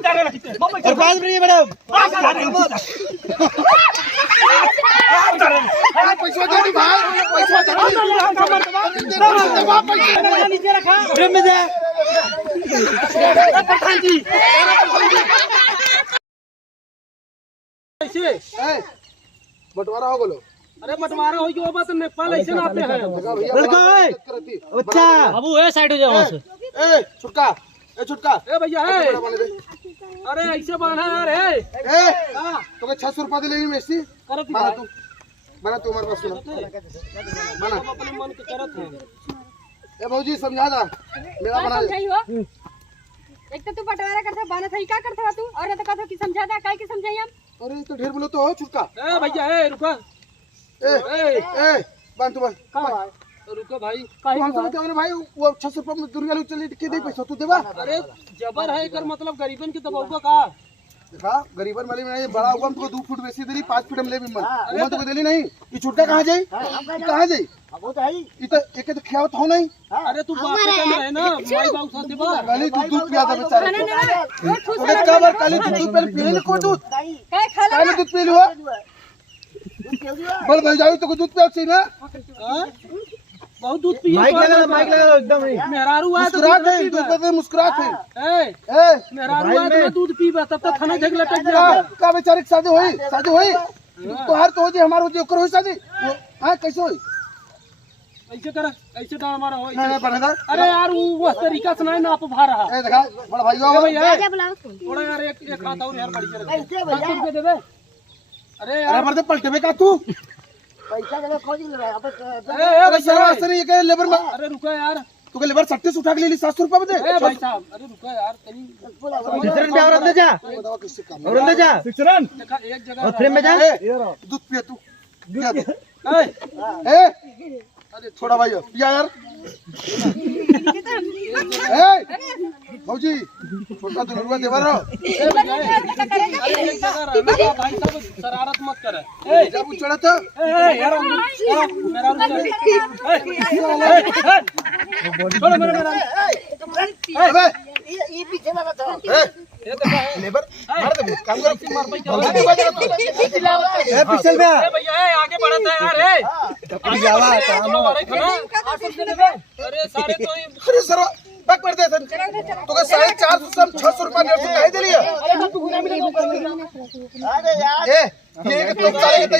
बात रही है मैडम पैसा दे भाई पैसा दे नीचे रखा फ्रेम में जाए बंटवारा हो बोलो। अरे बंटवारा हो जो बात नेपाल ऐसे ना आते हैं लड़का है अच्छा बाबू ए साइड हो जाओ वहां से ए छुटका ए भैया ए अरे ऐसे बना यार ए तो 600 रुपया दे लेनी मेसी करत बना तू हमारे पास सुना बना अपने मन के करत है ए भौजी समझा दा मेरा बना दे एक तो तू बंटवारा करता बना था का करता तू और तो कथो की समझा दा काहे की समझाई हम अरे तो ढेर बोलो तो हो छुटका ए भैया ए रुको ए बांध तू रुको भाई कौन सा क्या भाई वो 600 रुपया में दुनिया लोग चले के दे पैसा तू देबा अरे जबर है कर मतलब गरीबन के दबाऊगा का देखा गरीबन वाले में ये बड़ा हुआ तुमको 2 फुट वैसे देली 5 फुट हम ले भी मन वो तो देली नहीं ये छुटका कहां जाई कहां जाई वो तो है ये तो एक तो खियावत हो नहीं अरे तू बाप के कम है ना माई बाबू साथ देबा काली दूध पिया था बेचारे को तो कबर काली दूध पे पीले को दूध काहे खाला काली दूध पी लियो बोल भाई जाओ तो दूध पिया छी ना बहुत दूध पिए माइक लगा एकदम मेहरारू आए तो मुस्कुरात है दूध पे मुस्कुरात है ए ए मेहरारू आए तो दूध पीबा तब तक थाना झगड़ा लटक का जाएगा का बेचारे की शादी होई तो हर तो हो जे हमार हो जे ओकर होई शादी हां कैसे होई ऐसे कर ऐसे डाल मारा हो नहीं बनेगा अरे यार वो तरीका से नहीं ना आप भा रहा ए देखा बड़ा भाई हो भैया जा बुलाओ थोड़ा यार एक हाथ और यार गाड़ी कर ऐसे भैया दे दे अरे अरे यार मर्दे पलटे में का तू पैसा जगह खोज ले अब अरे शर्मा से नहीं के लेबर में अरे रुको यार तू के लेबर 36 उठा के ले ली 700 रुपया में दे ए भाई साहब अरे रुको यार कहीं सिचरन पे और अंदर जा बताओ किससे काम और अंदर जा सिचरन देखा एक जगह और फ्रेम में जा दूध पिया तू पिया तू ए ए अरे छोड़ा भाई पिया यार ए भौजी छोटा तो रुपया देवा रहो अरे एक जगह रहना भाई साहब शरारत मत कर ए जब चढ़ा था यार मेरा छोड़ मेरा अबे ये पीछे लगा था ये देखा लेबर मार दे काम कर मार भाई ए पिछल में ए भैया ए आगे बढ़त है यार ए जावा अरे सारे तो अरे सर बैक कर दे सन तो का 450 से 600 रुपया डेढ़ सौ काहे दे लिया अरे यार ए ये के तो सारे के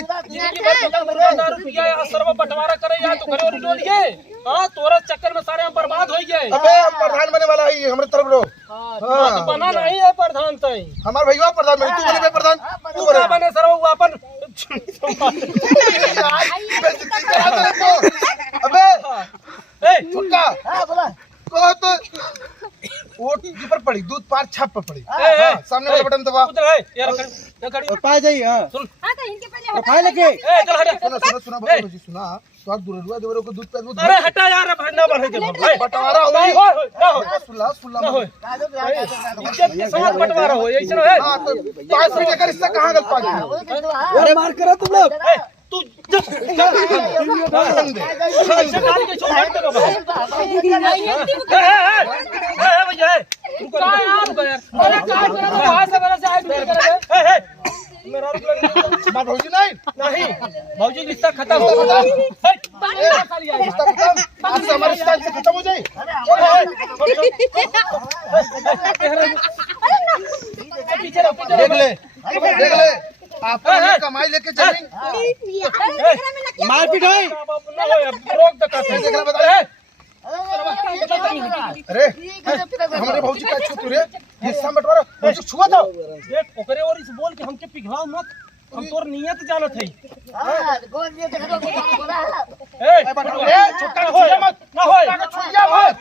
रुपया सर्व बंटवारा करे यार तो घरे और डोलिए हां तोरा चक्कर में सारे हम बर्बाद हो गए अबे हम प्रधान बने वाला है हमरे तरफ लो हां तो बना नहीं है प्रधान तई हमार भैया प्रधान में तू बने प्रधान तू का बने सर्व अपन अबे ए छुटका हां बोला को तो वोट की पर पड़ी दूध पार छाप पर पड़ी सामने वाला बटन दबा उधर है यार खड़ी और पाए जाइए हां सुन हां तो इनके पहले और फाइल लेके ए चल हट सुना भाई सुना तो आप दूर रुआ देवरो को दूध पे दूध अरे हटा यार ना बढ़े दे भाई बंटवारा हो नहीं हो ना हो सुल्ला ना हो इज्जत के साथ बंटवारा हो ऐसे है हां तो 5 रुपए का रिश्ता कहां गल पागी अरे मार करो तुम लोग तू डाल के छोड़ दे भैया रुको यार अरे काय करे तो वहां से मेरे से आए मेरा बात हो जी नहीं भौजी रिश्ता खत्म हो गया रिश्ता खत्म आज से हमारा रिश्ता खत्म हो जाए देख ले आप कमाई लेके चलेंगे मारपीट होई रोक दे देख ले बता अरे हमारे भौजी का छू रे हिस्सा बंटवारा भौजी छुआ था देख ओकरे और इस बोल के हमके पिघलाओ मत हम तोर नियत जानत है हां कौन ये देखो बोला ए छोटा हो मत ना हो छुइया मत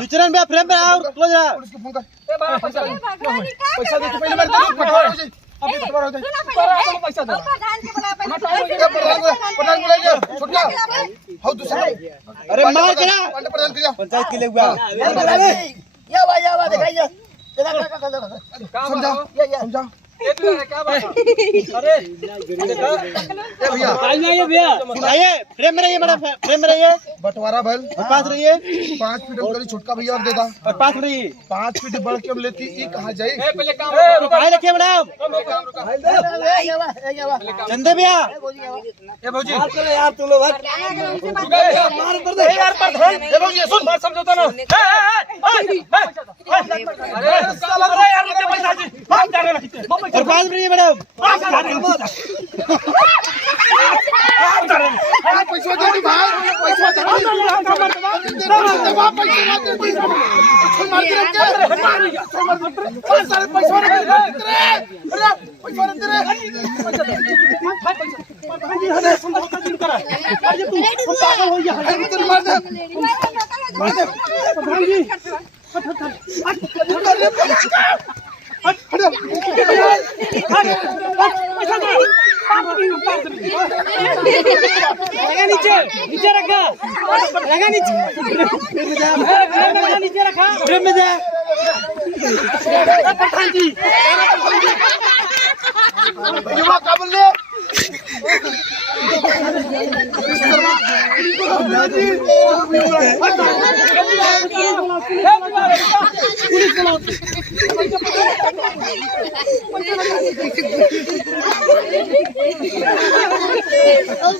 सिचरन पे फ्रेम पे और क्लोज रहा पैसा दे तू पहले मेरे बंटवारा हो जाए अभी बंटवारा हो जाए पैसा दे प्रधान के बुला पहले प्रधान बुलाइए छोटा हो दूसरा अरे मार करा प्रधान किया पंचायत के लिए हुआ समझाओ क्या बात है? अरे भैया सुनाइए फ्रेम में रहिए मैडम फ्रेम में रहिए बंटवारा भल और पास रहिए 5 फीट हम करी छोटका भैया और देता और पास रहिए 5 फीट बढ़ के हम लेती ई कहाँ जाई पहले काम रुकाए रखिए मैडम चंदे भैया ए भौजी यार तुम लोग मार कर दे यार प्रधान ए भौजी सुन बात समझौता ना अरे साला अरे यार मुझे पैसा दे हम जा रहे हैं और पास रहिए मैडम पैसा दे भाई पैसा दे नीचे रखा लगा नीचे नीचे रखा फ्रेम में जा प्रधान जी युवा का बोल ले ओ